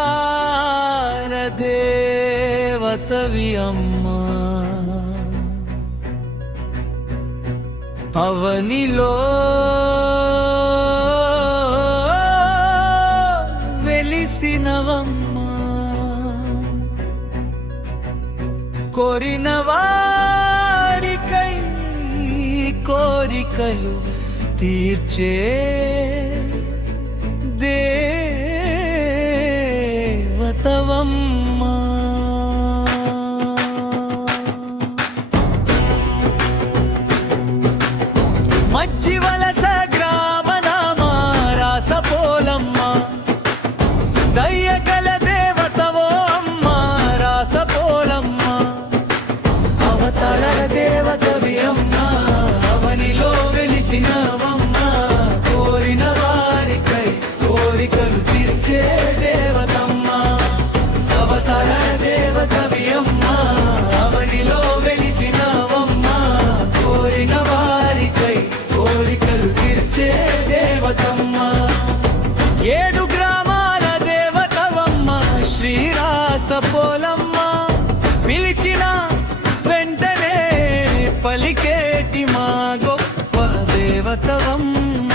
అవతార దేవతవి అమ్మా అవనిలో వెలిసినవమ్మా కోరిన వారికై కోరికలు తీర్చే దేవతవమ్మా మజ్జివలస గ్రామనామ రాసపోలమ్మ దయ్యగల దేవతవో అమ్మ రాసపోలమ్మ అవతార దేవతవి అమ్మ అవనిలో వెలిసినవమ్మ కోరిన వారికై కోరికలు తీర్చే దేవతమ్మ అవతార దేవతవి అమ్మ అవనిలో వెలిసినవమ్మ కోరిన వారికై కోరికలు తీర్చే దేవతమ్మ ఏడు గ్రామాల దేవతవమ్మ శ్రీరాసపోలమ్మ పిలిచిన వెంటనే పలికేటి మా గొప్ప దేవతవమ్మ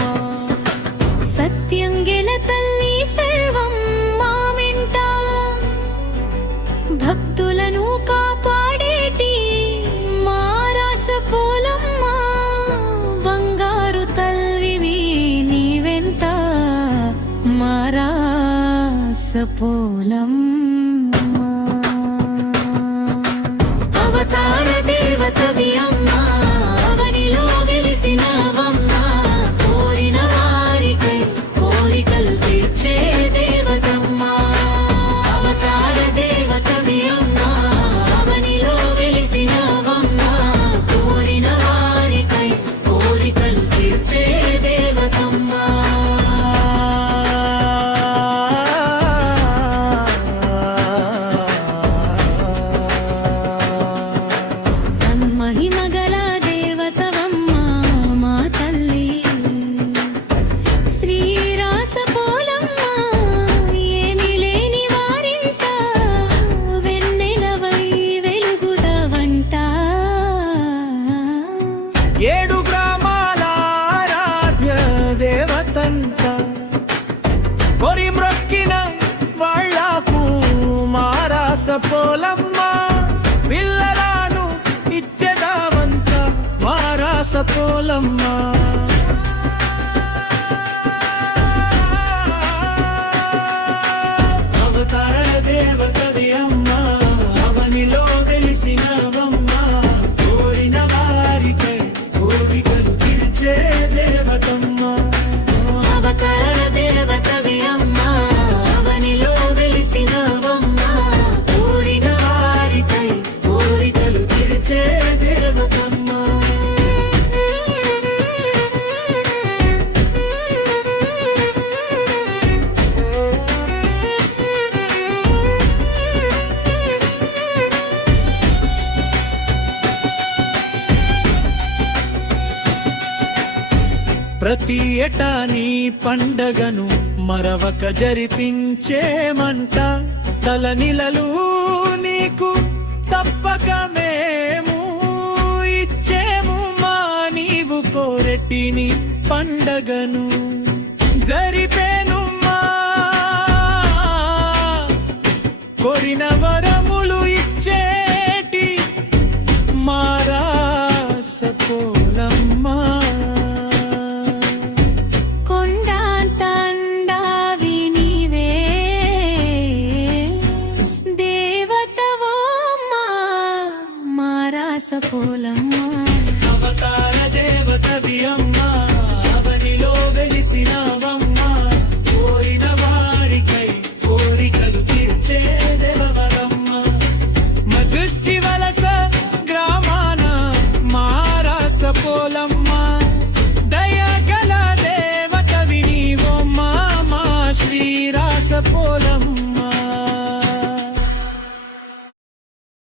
సత్యంగెల తల్లి సర్వం మా వెంట భక్తులను కాపాడేటి మా రాసపోలమ్మ బంగారు తల్వివి నీ వెంట మా రాసపోలమ్మ అవతార దేవతవి అమ్మ అవనిలో వెలిసినవమ్మ కోరిన వారికై కోరికలు తీర్చే దేవతమ్మ అవతార దేవతవి అమ్మ అవనిలో వెలిసినవమ్మ కోరిన వారికై కోరికలు తీర్చే దేవతమ్మ మహిమగల దేవతవమ్మ మా తల్లి శ్రీరాసపోలమ్మ ఏమి లేని వారింట వెన్నెలవై వెలుగుదవంట ఏడు గ్రామాల ఆరాధ్య దేవతంట కొరి మ్రొక్కిన వాళ్ళకు మారాసపోలమ్మ పిల్లలను ఇచ్చెదావంత మారాసపోలమ్మ అవతార దేవతవి అమ్మ అవనిలో వెలిసినవమ్మ కోరిన వారికై కోరికలు తీర్చే దేవతమ్మ అవతార దేవతవి అమ్మ అవనిలో వెలిసినవమ్మ కోరిన వారికై కోరికలు తీర్చే దేవతమ్మ ప్రతి ఏటా నీ పండగను మరవక జరిపించేమంట తలనిలలు నీకు తప్పక మేము ఇచ్చేము మా నీవు కోరెటిని పండగను జరిపేను మా కోరిన వరములు ఇచ్చేటి మారాసపోలమ్మ కొండంతండావి నీవే దేవతవమ్మ మా రాసపోలమ్మ అవతార దేవతవి అమ్మ అవనిలో వెలిసినవమ్మ కోరిన వారికై కోరికలు తీర్చే దేవత